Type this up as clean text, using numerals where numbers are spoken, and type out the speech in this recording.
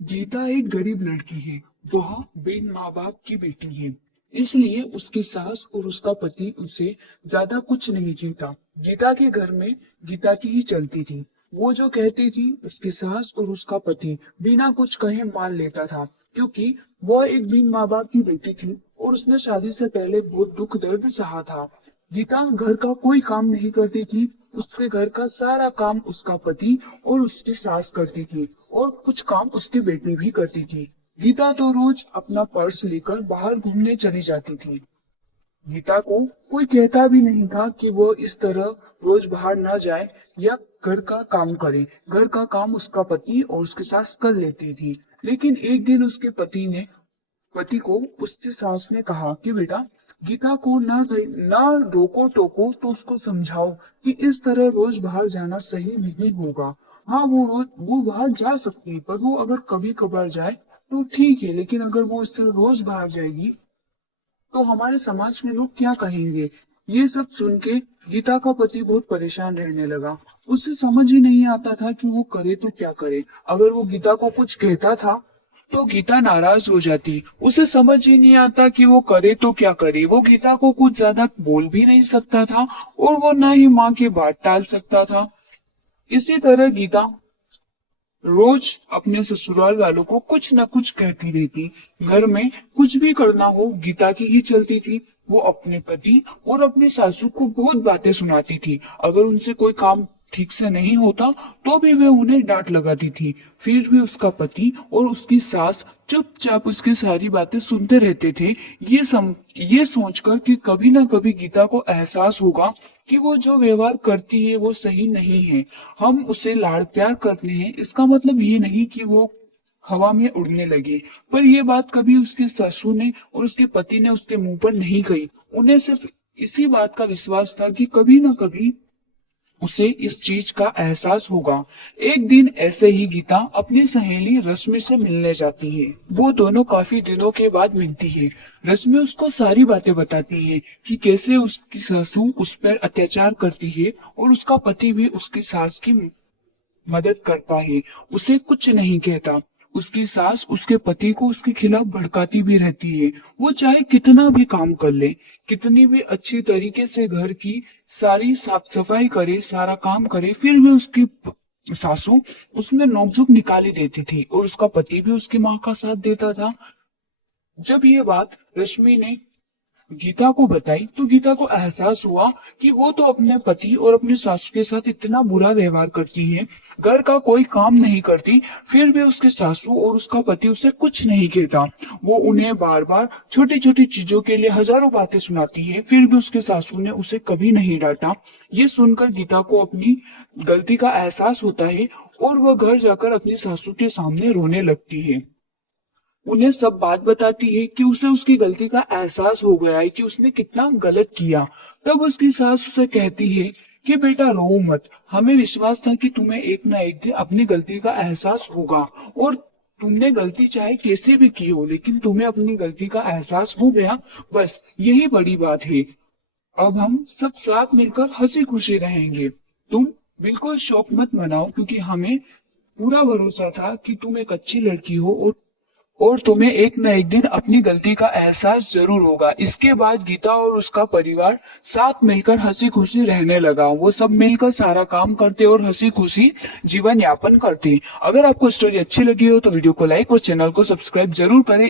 गीता एक गरीब लड़की है। वह बिन माँ बाप की बेटी है। इसलिए उसकी सास और उसका पति उसे ज्यादा कुछ नहीं कहता। गीता के घर में गीता की ही चलती थी। वो जो कहती थी उसकी सास और उसका पति बिना कुछ कहे मान लेता था, क्योंकि वह एक बिन माँ बाप की बेटी थी और उसने शादी से पहले बहुत दुख दर्द सहा था। गीता घर का कोई काम नहीं करती थी। उसके घर का सारा काम उसका पति और उसकी सास करती थी और कुछ काम उसकी बेटी भी करती थी। गीता तो रोज अपना पर्स लेकर बाहर घूमने चली जाती थी। गीता को कोई कहता भी नहीं था कि वो इस तरह रोज बाहर ना जाए या घर का काम करे। घर का काम उसका पति और उसकी सास कर लेती थी। लेकिन एक दिन उसके पति को उसकी सास ने कहा कि बेटा, गीता को ना रोको टोको तो उसको समझाओ कि इस तरह रोज बाहर जाना सही नहीं होगा। हाँ, वो बाहर जा सकती है, पर वो अगर कभी कभार जाए तो ठीक है, लेकिन अगर वो इस तरह रोज बाहर जाएगी तो हमारे समाज में लोग क्या कहेंगे। ये सब सुन के गीता का पति बहुत परेशान रहने लगा। उसे समझ ही नहीं आता था कि वो करे तो क्या करे। अगर वो गीता को कुछ कहता था तो गीता नाराज हो जाती। उसे समझ ही नहीं आता कि वो करे तो क्या करे। वो गीता को कुछ ज्यादा बोल भी नहीं सकता था और वो ना ही माँ की बात टाल सकता था। इसी तरह गीता रोज अपने ससुराल वालों को कुछ न कुछ कहती रहती। घर में कुछ भी करना हो गीता की ही चलती थी। वो अपने पति और अपनी सासू को बहुत बातें सुनाती थी। अगर उनसे कोई काम ठीक से नहीं होता तो भी वे उन्हें डांट लगाती थी। फिर भी उसका पति और उसकी सास चुपचाप उसकी सारी बातें सुनते रहते थे। ये सोचकर कि कभी ना कभी गीता को एहसास होगा कि वो जो व्यवहार करती है वो सही नहीं है। हम उसे लाड़ प्यार करते हैं, इसका मतलब ये नहीं कि वो हवा में उड़ने लगे। पर ये बात कभी उसके सासू ने और उसके पति ने उसके मुंह पर नहीं कही। उन्हें सिर्फ इसी बात का विश्वास था कि कभी ना कभी उसे इस चीज का एहसास होगा। एक दिन ऐसे ही गीता अपनी सहेली रश्मि से मिलने जाती है। वो दोनों काफी दिनों के बाद मिलती है। रश्मि उसको सारी बातें बताती है कि कैसे उसकी सासू उस पर अत्याचार करती है और उसका पति भी उसकी सास की मदद करता है। उसे कुछ नहीं कहता। उसकी सास उसके पति को उसके खिलाफ भड़काती भी रहती है। वो चाहे कितना भी काम कर ले, कितनी भी अच्छी तरीके से घर की सारी साफ सफाई करे, सारा काम करे, फिर भी उसकी सासू उसमें नोकझोंक निकाली देती थी और उसका पति भी उसकी माँ का साथ देता था। जब ये बात रश्मि ने गीता को बताई तो गीता को एहसास हुआ कि वो तो अपने पति और अपनी सासू के साथ इतना बुरा व्यवहार करती है, घर का कोई काम नहीं करती, फिर भी उसके सासू और उसका पति उसे कुछ नहीं कहता। वो उन्हें बार बार छोटी छोटी चीजों के लिए हजारों बातें सुनाती है, फिर भी उसके सासू ने उसे कभी नहीं डांटा। ये सुनकर गीता को अपनी गलती का एहसास होता है और वह घर जाकर अपनी सासू के सामने रोने लगती है। उन्हें सब बात बताती है कि उसे उसकी गलती का एहसास हो गया है कि उसने कितना गलत किया। तब उसकी सास उसे कहती है कि बेटा रो मत, हमें विश्वास था कि तुम्हें एक ना एक दिन अपनी गलती का एहसास होगा और तुमने गलती चाहे कैसी भी की हो, लेकिन तुम्हें अपनी गलती का एहसास हो गया, बस यही बड़ी बात है। अब हम सब साथ मिलकर हंसी खुशी रहेंगे। तुम बिल्कुल शौक मत मनाओ, क्योंकि हमें पूरा भरोसा था कि तुम एक अच्छी लड़की हो और तुम्हें एक न एक दिन अपनी गलती का एहसास जरूर होगा। इसके बाद गीता और उसका परिवार साथ मिलकर हंसी खुशी रहने लगा। वो सब मिलकर सारा काम करते और हंसी खुशी जीवन यापन करते। अगर आपको स्टोरी अच्छी लगी हो तो वीडियो को लाइक और चैनल को सब्सक्राइब जरूर करें।